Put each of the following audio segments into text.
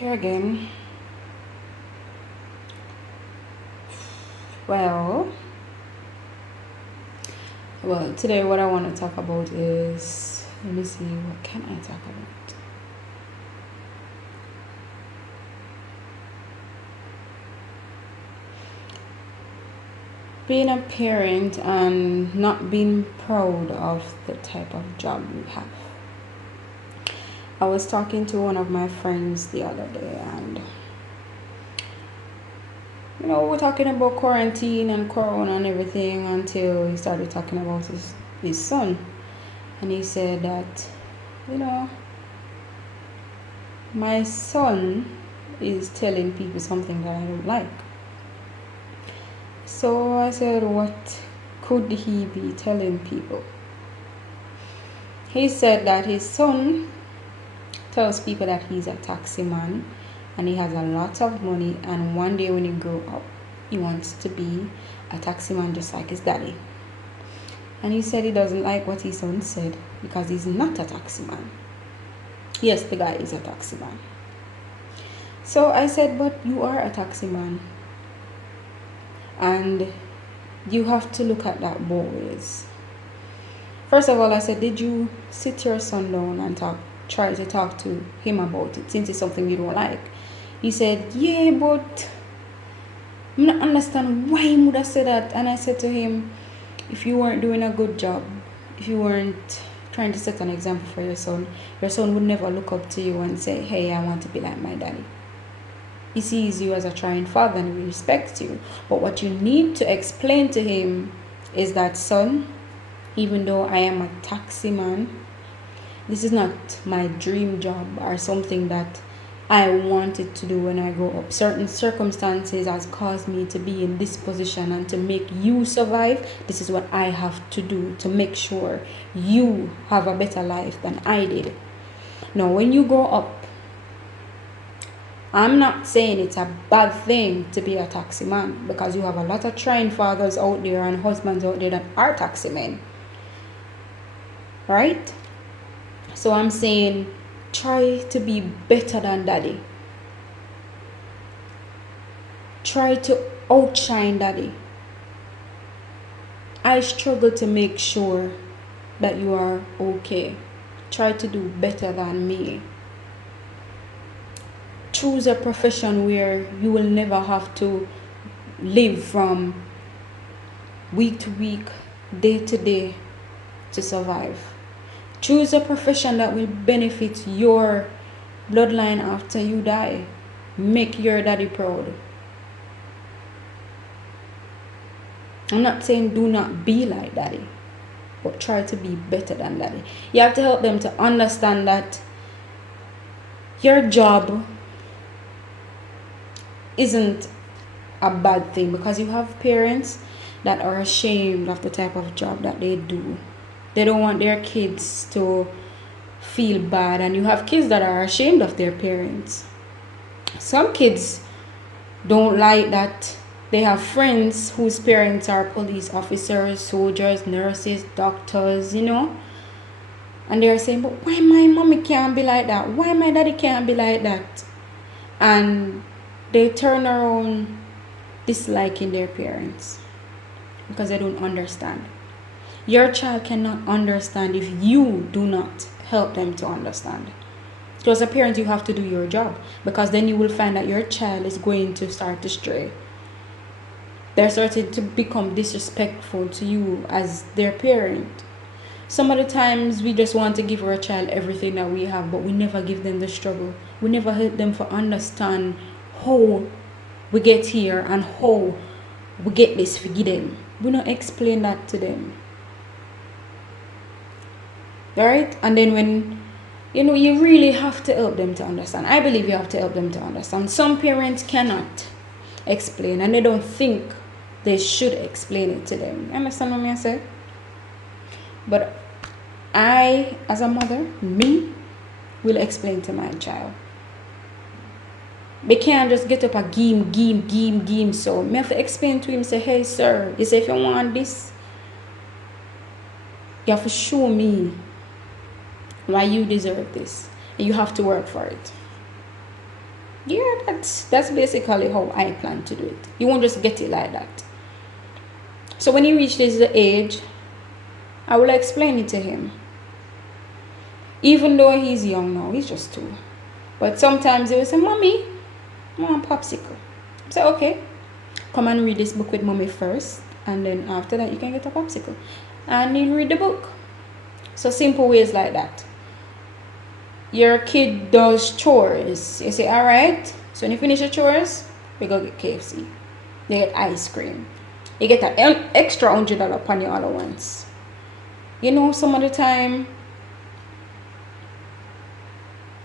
Here again. Well, today what I want to talk about is, let me see, what can I talk about? Being a parent and not being proud of the type of job you have. I was talking to one of my friends the other day, and we're talking about quarantine and corona and everything until he started talking about his son. And he said that, you know, my son is telling people something that I don't like. So I said, what could he be telling people? He said that his son tells people that he's a taxi man and he has a lot of money, and one day when he grow up he wants to be a taxi man just like his daddy. And he said he doesn't like what his son said because he's not a taxi man. Yes, the guy is a taxi man. So I said, but you are a taxi man, and you have to look at that both ways. First of all, I said, did you sit your son down and try to talk to him about it, since it's something you don't like? He said, yeah, but I don't understand why he would have said that. And I said to him, if you weren't doing a good job, if you weren't trying to set an example for your son would never look up to you and say, hey, I want to be like my daddy. He sees you as a trying father and he respects you. But what you need to explain to him is that, son, even though I am a taxi man, this is not my dream job or something that I wanted to do when I grow up. Certain circumstances has caused me to be in this position, and to make you survive, this is what I have to do to make sure you have a better life than I did. Now, when you grow up, I'm not saying it's a bad thing to be a taxi man, because you have a lot of trying fathers out there and husbands out there that are taxi men. Right? So I'm saying, try to be better than daddy. Try to outshine daddy. I struggle to make sure that you are okay. Try to do better than me. Choose a profession where you will never have to live from week to week, day to day to survive. Choose a profession that will benefit your bloodline after you die. Make your daddy proud. I'm not saying do not be like daddy, but try to be better than daddy. You have to help them to understand that your job isn't a bad thing, because you have parents that are ashamed of the type of job that they do. They don't want their kids to feel bad, and you have kids that are ashamed of their parents. Some kids don't like that they have friends whose parents are police officers, soldiers, nurses, doctors, and they're saying, but why my mommy can't be like that? Why my daddy can't be like that? And they turn around disliking their parents because they don't understand. Your child cannot understand if you do not help them to understand. So as a parent, you have to do your job, because then you will find that your child is going to start to stray. They're starting to become disrespectful to you as their parent. Some of the times we just want to give our child everything that we have, but we never give them the struggle. We never help them to understand how we get here and how we get this for them. We don't explain that to them. Alright? And then when you really have to help them to understand. I believe you have to help them to understand. Some parents cannot explain, and they don't think they should explain it to them. Understand what I say? But I, as a mother, will explain to my child. They can't just get up a game. So I have to explain to him, say, hey sir, you say if you want this, you have to show me why you deserve this, and you have to work for it. Yeah, that's basically how I plan to do it. You won't just get it like that. So when he reaches the age, I will explain it to him. Even though he's young now, he's just 2. But sometimes he will say, Mommy, I want popsicle. I say, okay, come and read this book with mommy first, and then after that you can get a popsicle. And you read the book. So simple ways like that. Your kid does chores. You say, alright, so when you finish your chores, we go get KFC. You get ice cream. You get an extra $100 upon your allowance. You know, some of the time,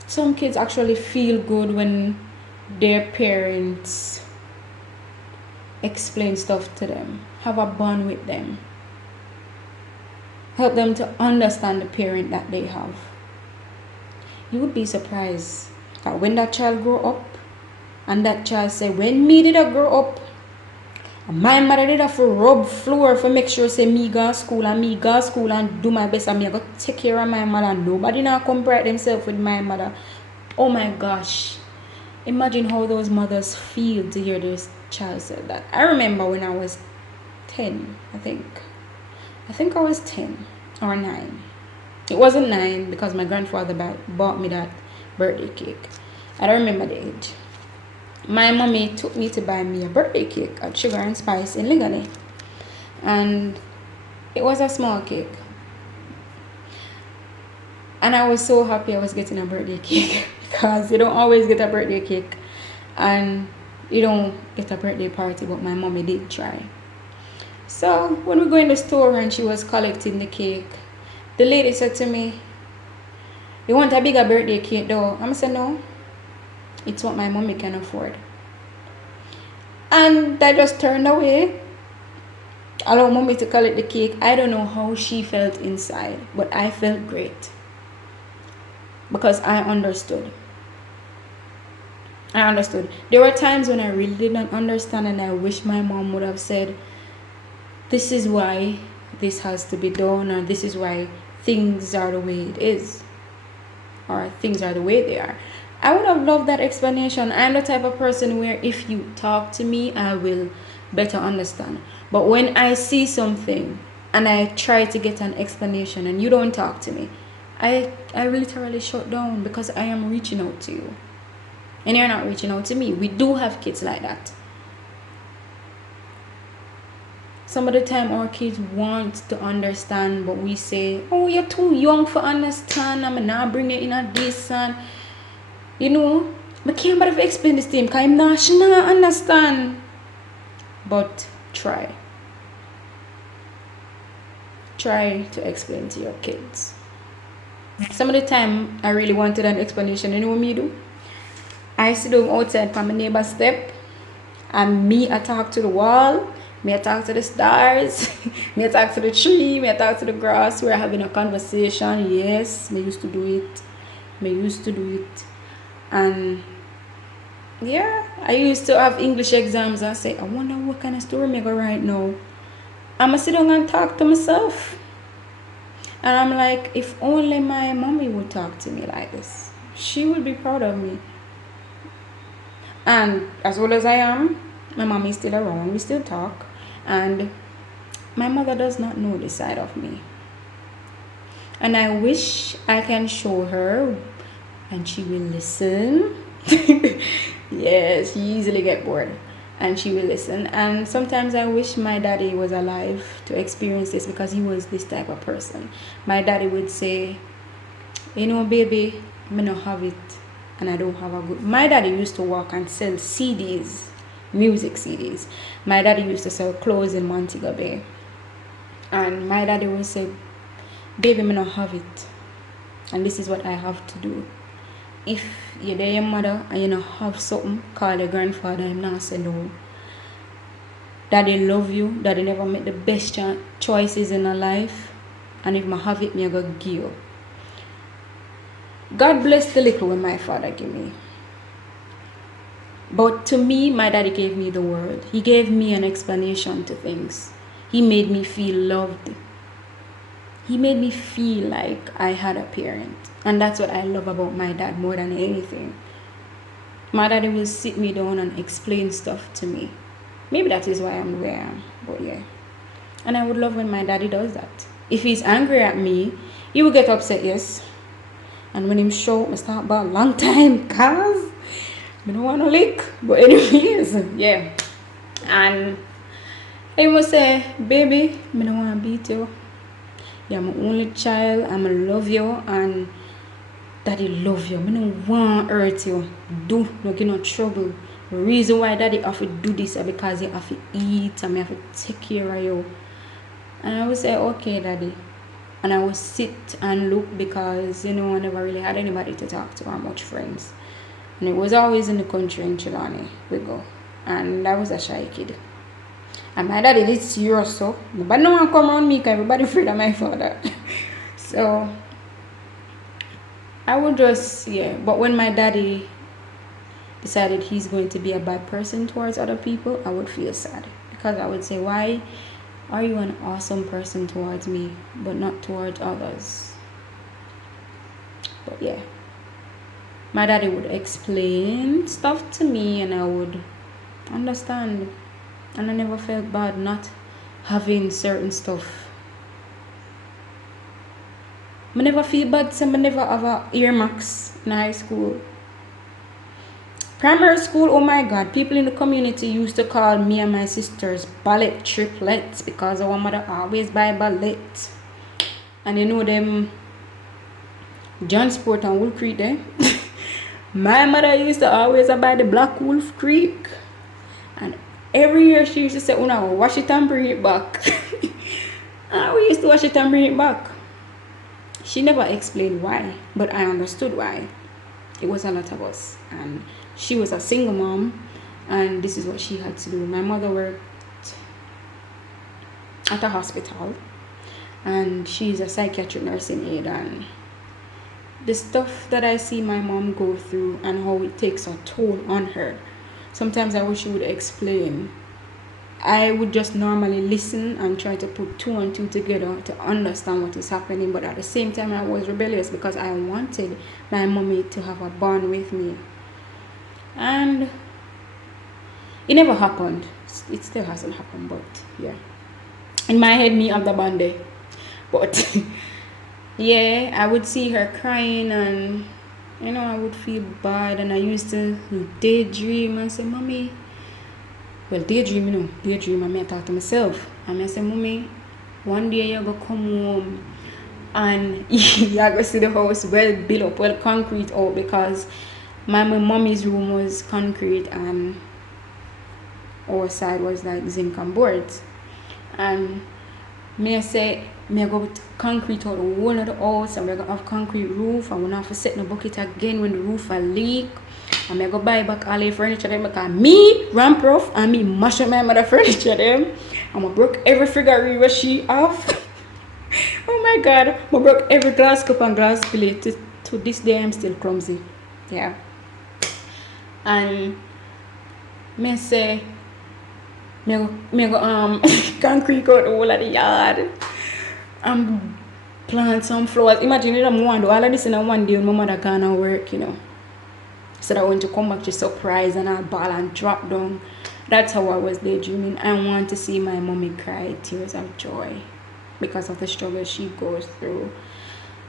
some kids actually feel good when their parents explain stuff to them, have a bond with them, help them to understand the parent that they have. You would be surprised that when that child grow up and that child say, when me did I grow up, my mother did have to rub floor for make sure say me go to school and do my best and me I go take care of my mother. Nobody now compare themselves with my mother. Oh my gosh. Imagine how those mothers feel to hear this child say that. I remember when I was 10, I think I was 10 or 9. It wasn't 9 because my grandfather bought me that birthday cake. I don't remember the age. My mommy took me to buy me a birthday cake at Sugar and Spice in Lingani. And it was a small cake. And I was so happy I was getting a birthday cake because you don't always get a birthday cake and you don't get a birthday party, but my mommy did try. So when we go in the store and she was collecting the cake, the lady said to me, "You want a bigger birthday cake though?" I said, "No, it's what my mommy can afford." And I just turned away, allowed mommy to collect the cake. I don't know how she felt inside, but I felt great because I understood. There were times when I really did not understand and I wish my mom would have said, this is why this has to be done, or this is why things are the way it is, or things are the way they are. I would have loved that explanation. I'm the type of person where if you talk to me, I will better understand. But when I see something and I try to get an explanation and you don't talk to me, I literally shut down because I am reaching out to you. And you're not reaching out to me. We do have kids like that. Some of the time our kids want to understand, but we say, oh, you're too young for understand. I'm not bring it in a this and you know, I can't bother to explain this to him because I'm not she not understand. But try. Try to explain to your kids. Some of the time I really wanted an explanation. You know what me do? I sit down outside from my neighbor's step and me I talk to the wall, me I talk to the stars, me I talk to the tree, me I talk to the grass. We're having a conversation. Yes, me used to do it. And yeah, I used to have English exams. I say, I wonder what kind of story me go right now. I'ma sit down and talk to myself. And I'm like, if only my mommy would talk to me like this, she would be proud of me. And as old as I am, my mom is still around. We still talk. And my mother does not know this side of me. And I wish I can show her and she will listen. Yes, she easily get bored. And she will listen. And sometimes I wish my daddy was alive to experience this because he was this type of person. My daddy would say, you know, baby, I don't have it. And I don't have a good. My daddy used to work and sell CDs, music CDs. My daddy used to sell clothes in Montego Bay. And my daddy would say, baby, I don't have it. And this is what I have to do. If you're there, your mother, and you don't have something, call your grandfather. I'm not saying no. Daddy love you. Daddy never make the best choices in her life. And if I have it, I'm going to give you. God bless the little when my father gave me. But to me, my daddy gave me the word. He gave me an explanation to things. He made me feel loved. He made me feel like I had a parent. And that's what I love about my dad more than anything. My daddy will sit me down and explain stuff to me. Maybe that is why I'm the way I am. But yeah. And I would love when my daddy does that. If he's angry at me, he will get upset, yes. And when him show, I start about a long time, cause I don't want to lick. But anyways, yeah. And he must say, baby, I don't want to beat you. You're my only child. I'm going to love you. And daddy love you. I don't want to hurt you. Do not get no trouble. The reason why daddy have to do this is because you have to eat and I have to take care of you. And I would say, okay, daddy. And I would sit and look because, I never really had anybody to talk to or much friends. And it was always in the country in Chilani, we go. And I was a shy kid. And my daddy did serious so. Nobody no one come around me because everybody afraid of my father. So I would just, but when my daddy decided he's going to be a bad person towards other people, I would feel sad. Because I would say, why are you an awesome person towards me, but not towards others? But yeah. My daddy would explain stuff to me and I would understand. And I never felt bad not having certain stuff. I never feel bad so I never have a earmarks in high school. Primary school, oh my god, people in the community used to call me and my sisters ballet triplets because our mother always buy ballet. And them John Sport and Wolf Creek there. My mother used to always buy the Black Wolf Creek. And every year she used to say, "Una, wash it and bring it back." And we used to wash it and bring it back. She never explained why, but I understood why. It was a lot of us. And she was a single mom, and this is what she had to do. My mother worked at a hospital, and she's a psychiatric nursing aide, and the stuff that I see my mom go through and how it takes a toll on her, sometimes I wish she would explain. I would just normally listen and try to put two and two together to understand what is happening, but at the same time I was rebellious because I wanted my mommy to have a bond with me. And it never happened. It still hasn't happened, but yeah. In my head, me have the bond there. But yeah, I would see her crying and I would feel bad, and I used to daydream and say, "Mommy," well, daydream, and I talk to myself. And I say, "Mommy, one day you're going to come home and you're going to see the house well built up, well concrete out, because my mommy's room was concrete and our side was like zinc and boards. And me I say, me I go with concrete out the whole of the house, and we're going to have concrete roof, and we're going to have to set in the bucket again when the roof will leak. And I go buy back all the furniture them because me ramp rough and me mash up my mother furniture them. And I broke every figure where she off. Oh my god, I broke every glass cup and glass plate. To this day I'm still clumsy. Yeah. And me say me go concrete out the whole of the yard and plant some flowers. Imagine I'm one do all of this in one day when my mother gonna work, So that when to come back, she's surprised and I'll ball and drop down. That's how I was daydreaming. I want to see my mommy cry tears of joy because of the struggle she goes through.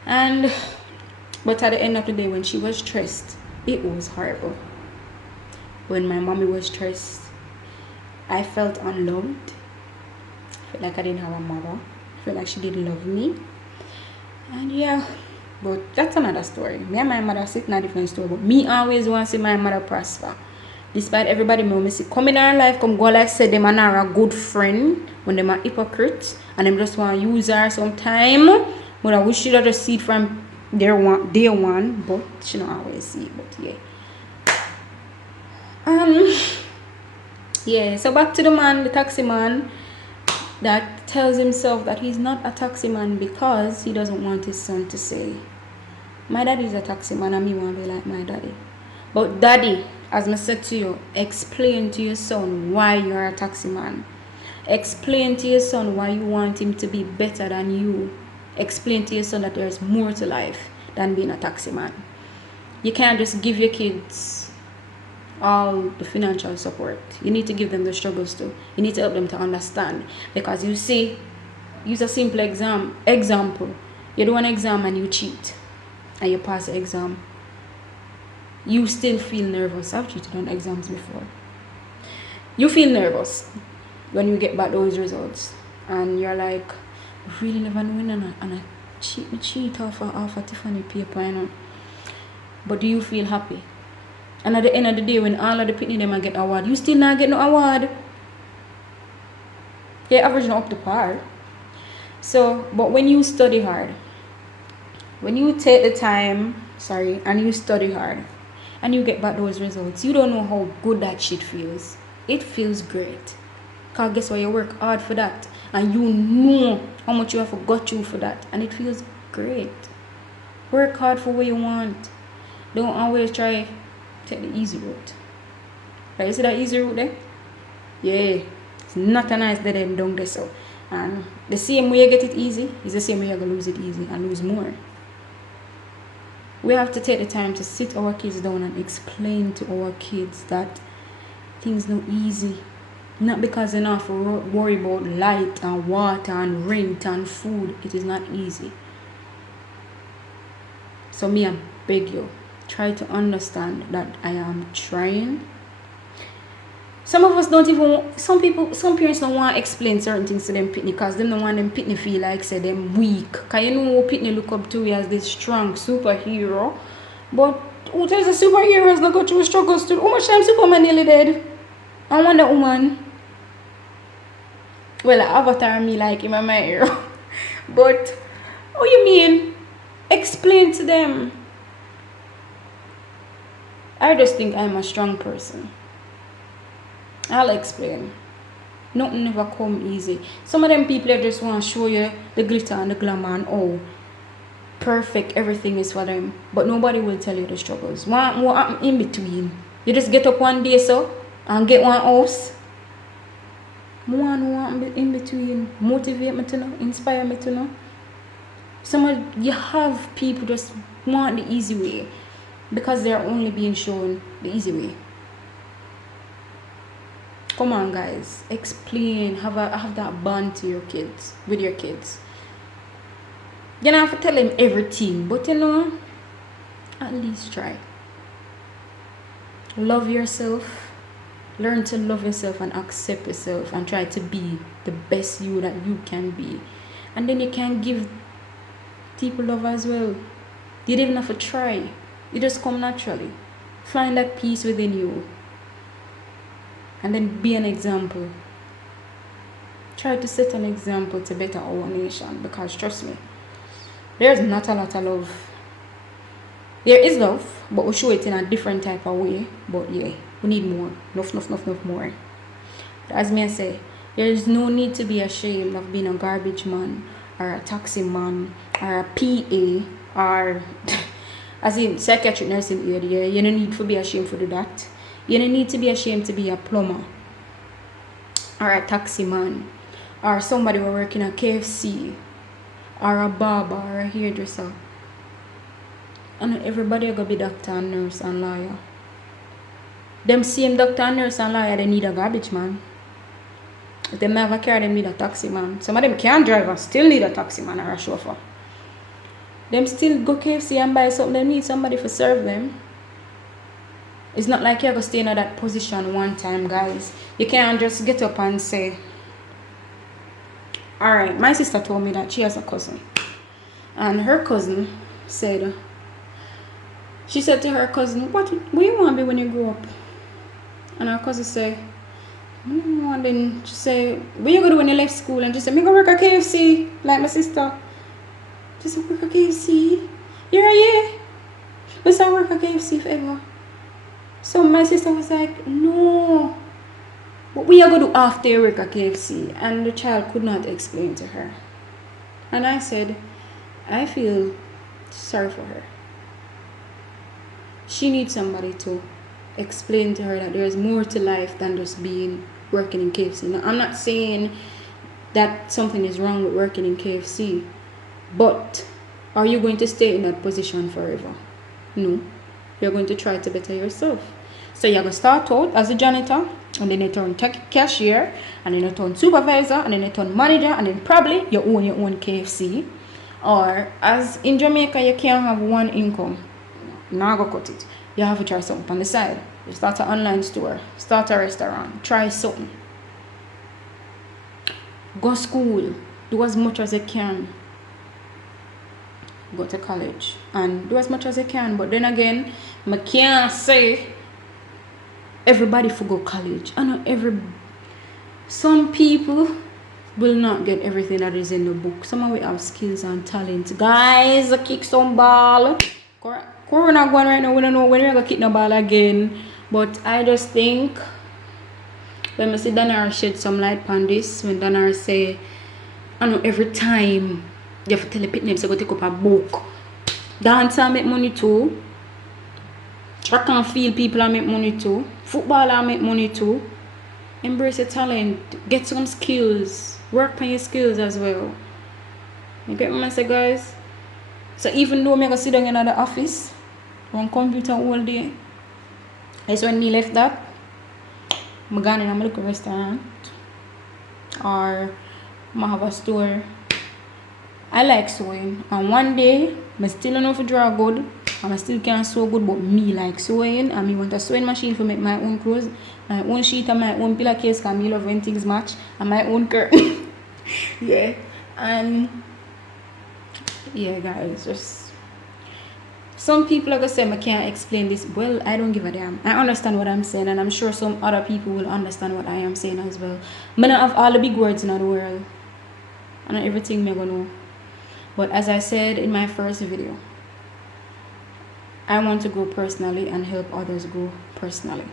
But at the end of the day, when she was stressed, it was horrible. When my mommy was stressed, I felt unloved. I felt like I didn't have a mother. I felt like she didn't love me. And yeah. But that's another story. Me and my mother sit in a different story. But me always want to see my mother prosper. Despite everybody me see come in her life, come go like say them and are a good friend when them are hypocrites and them just want to use her sometime. But I wish she'd have just see it from day one, but she don't always see it. But yeah. Yeah, so back to the man, the taxi man, that tells himself that he's not a taxi man because he doesn't want his son to say, "My daddy is a taxi man and me want to be like my daddy." But daddy, as I said to you, explain to your son why you're a taxi man. Explain to your son why you want him to be better than you. Explain to your son that there's more to life than being a taxi man. You can't just give your kids all the financial support. You need to give them the struggles too. You need to help them to understand. Because you see, use a simple example. You do an exam and you cheat and you pass the exam. You still feel nervous. I've cheated on exams before. You feel nervous when you get back those results. And you're like, I really never win and I cheat off a Tiffany paper, you know. But do you feel happy? And at the end of the day, when all of the pitney them get award, you still not get no award. You're averaging up to par. So, but when you study hard, when you take the time, and you study hard, and you get back those results, you don't know how good that shit feels. It feels great. Because guess what? You work hard for that. And you know how much you have got you for that. And it feels great. Work hard for what you want. Don't always try take the easy route. Right? You see that easy route there? Yeah. It's not a nice dead end down there. So. And the same way you get it easy is the same way you're going to lose it easy and lose more. We have to take the time to sit our kids down and explain to our kids that things not easy. Not because they don't have to worry about light and water and rent and food. It is not easy. So me, I beg you, try to understand that I am trying. Some of us don't even, some parents don't want to explain certain things to them pitney because they don't want them pitney feel like say them weak. Because you know pitney look up to you as this strong superhero. But who tells the superheroes that go through struggles too? How much time Superman nearly dead? I Wonder Woman. Well, Avatar me like him and my hero. But what you mean? Explain to them. I just think I'm a strong person. I'll explain. Nothing never come easy. Some of them people just want to show you the glitter and the glamour and oh, perfect everything is for them. But nobody will tell you the struggles. What happen in between? You just get up one day so and get one house. One in between. Motivate me to know. Inspire me to know. You have people just want the easy way because they're only being shown the easy way. Come on, guys, explain. Have that bond to your kids, with your kids. You don't have to tell them everything, but you know, at least try. Love yourself. Learn to love yourself and accept yourself and try to be the best you that you can be. And then you can give people love as well. You don't even have to try. You just come naturally. Find that peace within you. And then be an example. Try to set an example to better our nation. Because trust me, there's not a lot of love. There is love, but we show it in a different type of way. But yeah, we need more. Enough more. But as me I say, there is no need to be ashamed of being a garbage man or a taxi man or a PA or as in psychiatric nursing aid. Yeah, you don't need to be ashamed for do that. You don't need to be ashamed to be a plumber or a taxi man or somebody who work in a KFC or a barber or a hairdresser. And everybody gonna be doctor and nurse and lawyer. Them same doctor and nurse and lawyer, they need a garbage man. If they never care, they need a taxi man. Some of them can't drive and still need a taxi man or a chauffeur. Them still go KFC and buy something, they need somebody to serve them. It's not like you're going to stay in that position one time, guys. You can't just get up and say, alright, my sister told me that she has a cousin. And her cousin said, she said to her cousin, what do you want to be when you grow up? And her cousin said, and then she said, what you going to do when you left school? And she said, I'm going to work at KFC, like my sister. She said, work at KFC? Yeah. But I work at KFC forever. So my sister was like, no. What we are going to do after you work at KFC? And the child could not explain to her. And I said, I feel sorry for her. She needs somebody to explain to her that there's more to life than just working in KFC. Now, I'm not saying that something is wrong with working in KFC, but are you going to stay in that position forever? No. You're going to try to better yourself. So you're gonna start out as a janitor, and then you turn cashier, and then you turn supervisor, and then you turn manager, and then probably you own your own KFC. Or as in Jamaica, you can't have one income. Now go cut it. You have to try something on the side. You start an online store, start a restaurant, try something. Go school, do as much as you can. Go to college and do as much as you can. But then again, I can't say everybody for go college. I know some people will not get everything that is in the book. Some of we have skills and talent. Guys, kick some ball. Corona going right now. We don't know when we're gonna kick the ball again. But I just think when I see Danar shed some light on this, when Danar say, I know every time you have to tell the pit to go take up a book. Dancer make money too. Track and field people make money too. Footballer make money too. Embrace your talent. Get some skills. Work on your skills as well. You get what I say, guys? So even though I'm going to sit down in the office, on computer all day, that's when me left that. I'm going in a local restaurant. Or I have a store. I like sewing. And one day, I still don't know if I draw good. And I still can't sew good, but me like sewing. And me want a sewing machine to make my own clothes. My own sheet and my own pillowcase, because me love when things match. And my own curtain. Yeah. And yeah, guys, just some people are gonna say I can't explain this. Well, I don't give a damn. I understand what I'm saying, and I'm sure some other people will understand what I am saying as well. I don't have all the big words in the world. And not everything me gonna know. But as I said in my first video, I want to grow personally and help others grow personally.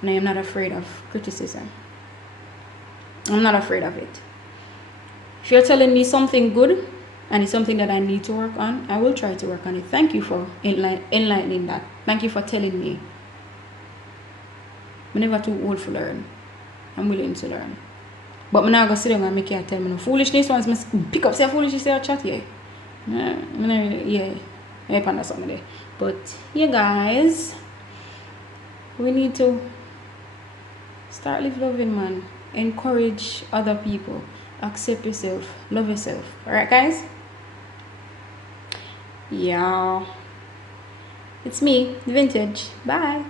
And I am not afraid of criticism. I'm not afraid of it. If you're telling me something good and it's something that I need to work on, I will try to work on it. Thank you for enlightening that. Thank you for telling me. I'm never too old to learn. I'm willing to learn. But I'm not going to sit down and make you tell me no foolishness. Once I pick up say foolishness, say chat, yeah. Yeah. I find something there. But yeah, guys, we need to start live loving, man. Encourage other people. Accept yourself. Love yourself. Alright, guys? Yeah. It's me, Vintage. Bye.